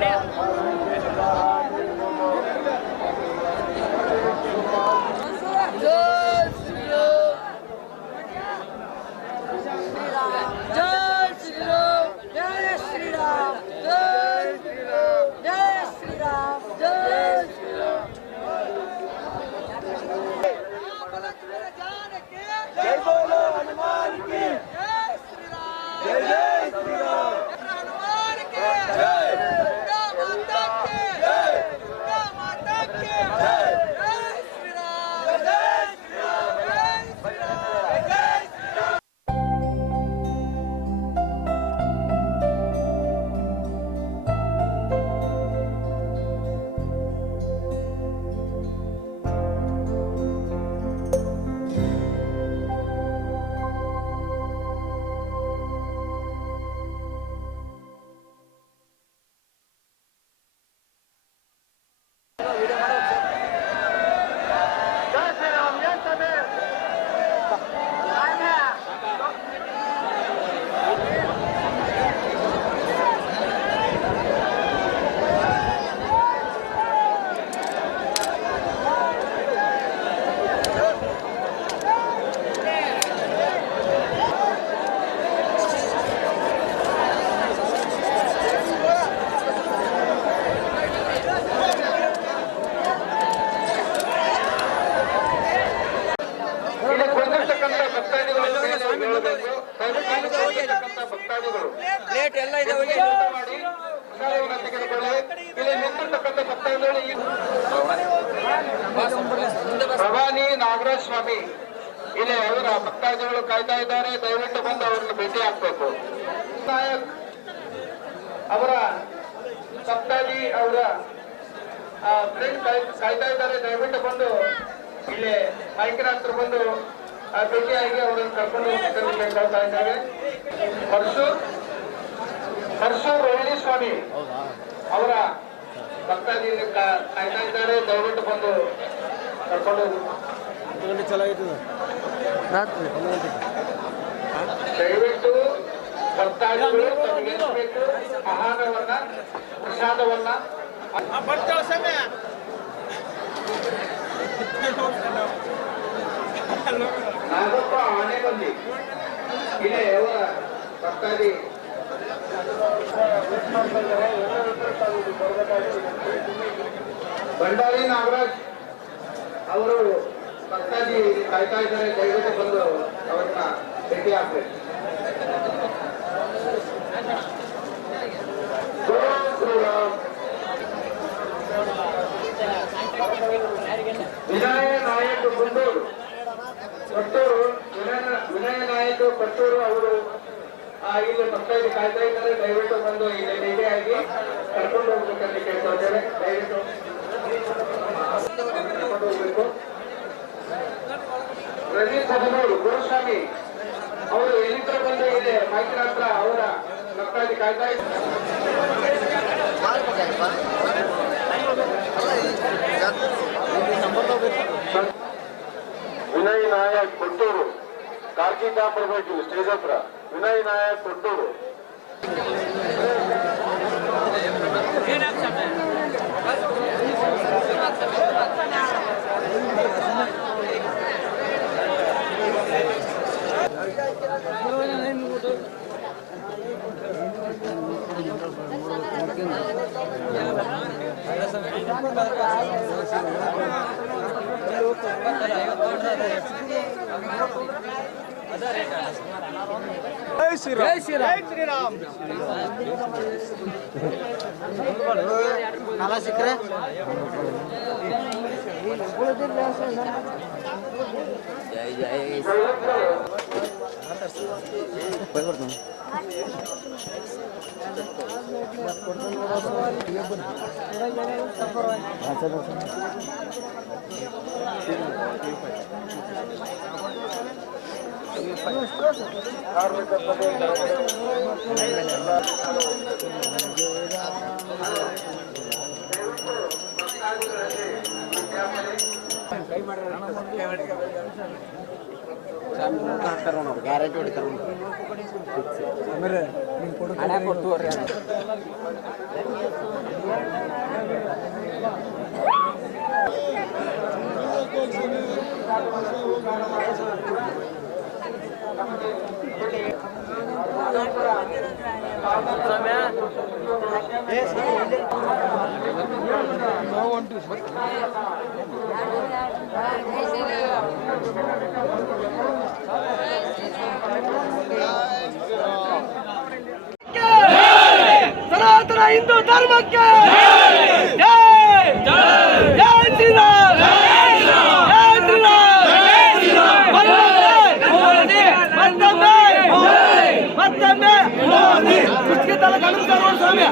Yeah. ಸಾಯ್ತಾ ಇದ್ದಾರೆ. ದಯವಿಟ್ಟು ಬಂದು ಇಲ್ಲಿ ಮೈಕಿನ ಹತ್ರ ಬಂದು ಭೇಟಿಯಾಗಿ ಅವರನ್ನು ಕರ್ಕೊಂಡು ಹೋಗ್ತಾ ಇದ್ದಾರೆ ಮರ್ಸೂರ್ ಮರ್ಸೂರ್ ರೋಹಿಣಿ ಸ್ವಾಮಿ ಅವರ ಭಕ್ತಾದಿ ಕಾಯ್ತಾ ಇದ್ದಾರೆ. ದಯವಿಟ್ಟು ಬಂದು ಕರ್ಕೊಂಡು ದಯವಿಟ್ಟು ಭಕ್ತಾದಿಗಳು ತಮಗೆ ಬೇಕು ಆಹಾರವನ್ನ ಪ್ರಸಾದವನ್ನ. ಭಂಡಾರಿ ಬಂಡಾರಿ ನಾಗರಾಜ್ ಅವರು ಭಕ್ತಾಜಿ ಕಾಯ್ತಾ ಇದ್ದಾರೆ. ದಯವಿಟ್ಟು ಬಂದು ಅವ್ರನ್ನ ಭೇಟಿ ಆಗ್ಬೇಕು. ಮತ್ತೂರು ಅವರು ಇಲ್ಲಿ ಮಕ್ಕಳಿಗೆ ಕಾಯ್ತಾ ಇದ್ದಾರೆ. ದಯವಿಟ್ಟು ಬಂದು ಇಲ್ಲಿ ಆಗಿ ಕರ್ಕೊಂಡು ಹೋಗ್ಬೇಕಂತ ಕೇಳ್ತಾ ಇದ್ದೇವೆ ದಯವಿಟ್ಟು ಹೋಗ್ಬೇಕು. ರಜೀತ್ ಗುರುಸ್ವಾಮಿ ಅವರು ಎಲ್ಲಿದ್ದರೂ ಬಂದ ಇದೆ? ಮೈತ್ರಿ ಹತ್ರ ಅವರ ಭಕ್ತಾಗಿ ಕಾಯ್ತಾ ಇದ್ದಾರೆ. ವಿನಯ್ ನಾಯಕ್, ಕೊಟ್ಟೂರು. ಕಾರ್ಗಿಕ ಬರ್ಬೇಕು ಸ್ಟೇಜ್ ಹತ್ರ ವಿನಯ್ ನಾಯಕ್ ಕೊಟ್ಟೂರು జై శ్రీరామ్ జై శ్రీరామ్ అలా సిక్కరే జై జై పోయి अच्छा ಗ್ಯಾರಂಟಿ ಹೊಡಿತಾರ ಹಣ ಕೊಟ್ಟು ಬರ್ರಿ Thank you. ಸನಾತನ ಹಿಂದೂ ಧರ್ಮಕ್ಕೆ கலந்து சாமியா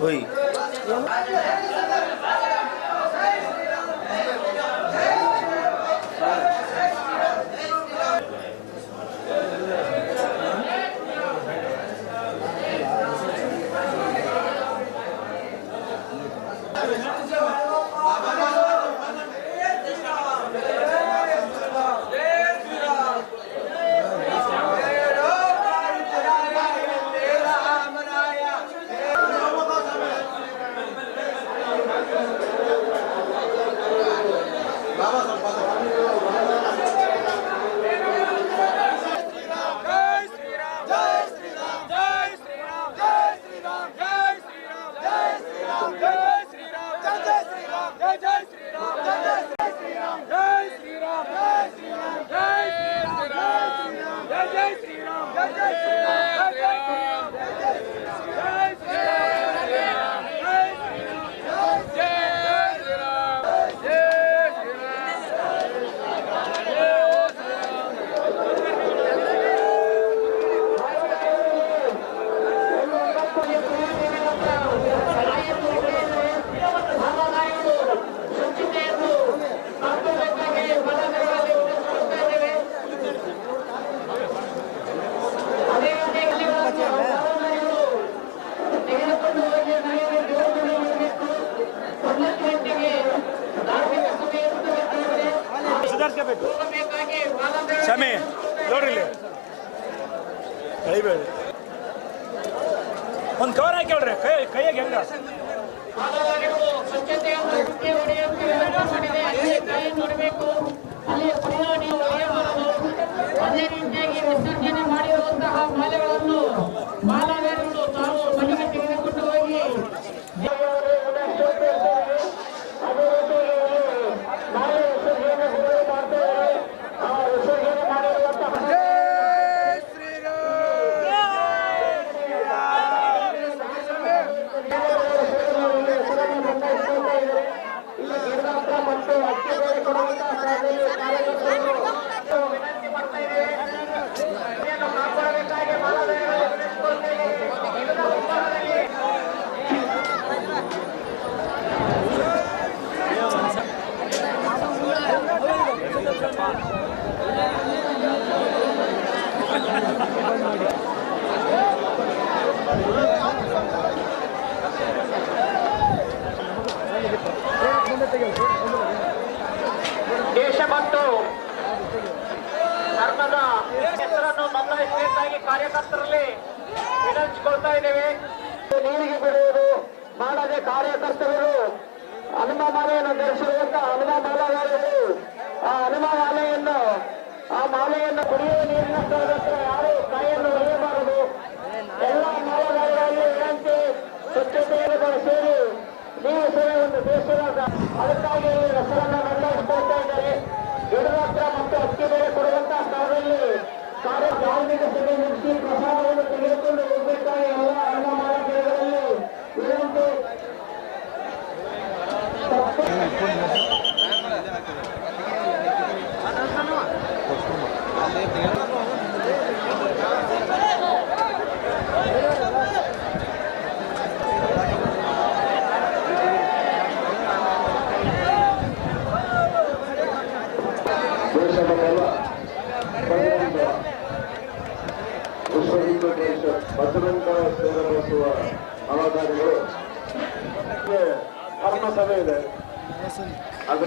Oi. ವಿಸರ್ಜನೆ ಮಾಡಿರುವಂತಹ ಮಾಲೆಗಳನ್ನು ಕಾರ್ಯಕರ್ತರು ಹನುಮ ಮಾಲೆಯನ್ನು ಧರಿಸಿರುವಂತಹ ಹನುಮ ಮಾಲಾಧಾರಿಗಳು ಆ ಹನುಮ ಮಾಲೆಯನ್ನು ಆ ಮಾಲೆಯನ್ನು ಕುಡಿಯುವ ನೀರಿನ ಸ್ಥಳದತ್ತ ಹತ್ರ ಯಾರು ಕೈಯನ್ನು ಒಯ್ಯಬಾರದು ಎಲ್ಲ ಮಾಲಾಧಾರಿಗಳಲ್ಲಿ ಏನಂತೆ ಸ್ವಚ್ಛತೆಯನ್ನು ಸೇರಿ ನೀವು ಸೇವೆ ಒಂದು ದೇಶದ ಅದಕ್ಕಾಗಿ ಹೆಸರನ್ನು ನೋಂದಾಯಿಸಿಕೊಳ್ತಾ ಇದ್ದಾರೆ. ಯಡಿಯೂರಪ್ಪ ಮತ್ತು ಅಕ್ಕಿ ಬೇರೆ ಕೊಡುವಂತಹ ಸ್ಥಳದಲ್ಲಿ ಕಾರ್ಯ ಧಾರ್ಮಿಕ ಸಭೆ ಮುಗಿಸಿ ಪ್ರಸಾದವನ್ನು ತೆಗೆದುಕೊಂಡು ಹೋಗಬೇಕಾಗಿ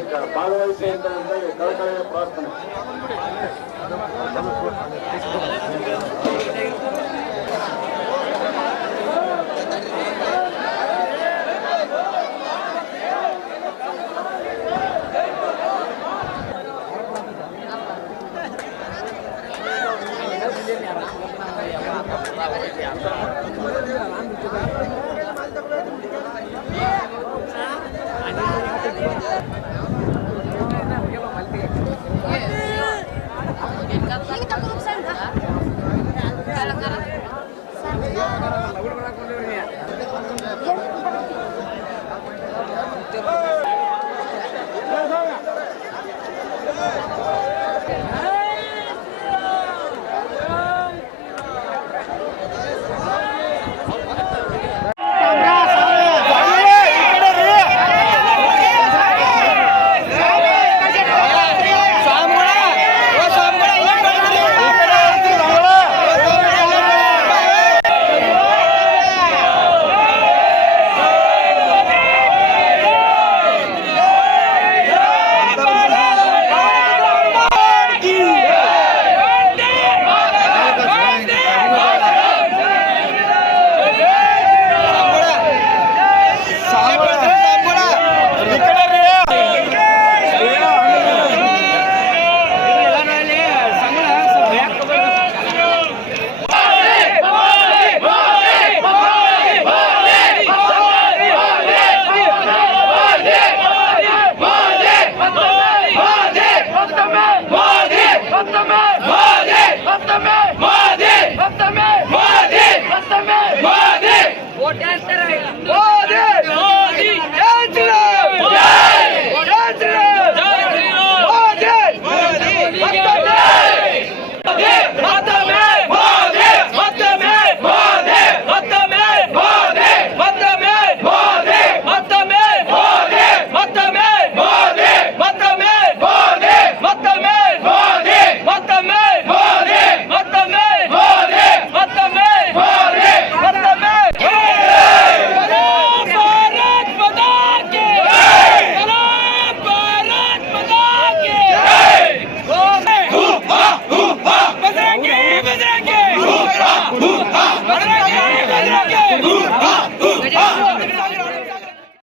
ಅದಕ್ಕೆ ಭಾಗವಹಿಸಿ ಅಂತ ಅಂತೇಳಿ ಕಳಕಳಿಯ ಪ್ರಾರ್ಥನೆ Kita